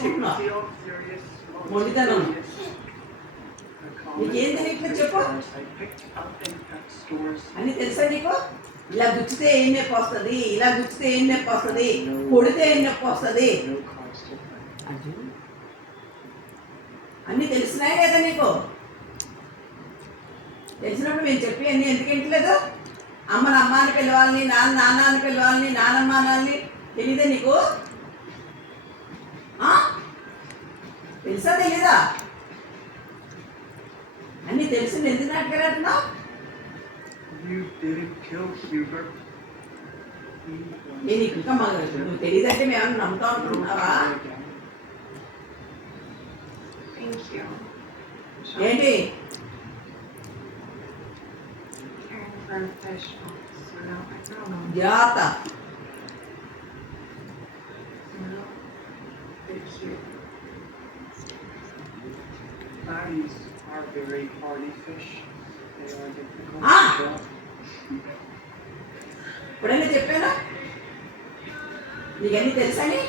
చేసుకుంటున్నావు మొండితనం. నీకేం తెలియట్లేదు చెప్పు. అని తెలుసా నీకు? ఇలా గుచ్చితే ఏం నొప్పి వస్తుంది, ఇలా గుచ్చితే ఏం నొప్పి వస్తుంది, కొడితే ఏం నొప్పి వస్తుంది అన్నీ తెలిసినాయి లేదా నీకు? తెలిసినప్పుడు మేము చెప్పి అన్నీ ఎందుకు ఇంటలేదు? అమ్మని అమ్మాని పిలవాలని, నాన్నని పిలవాలని, నానమ్మ అనాలని తెలీదా నీకు? తెలుసా తెలీదా? అన్నీ తెలిసింది ఎందుకు నాటకాలంటున్నావు? నేను ఇంకా నువ్వు తెలియదంటే మేము నమ్ముతా ఉంటున్నావా ఏంటి? జాత Fatties are very hardy fish. They are difficult to kill. ఇప్పుడైనా చెప్పానా నీకన్నీ తెలుసని?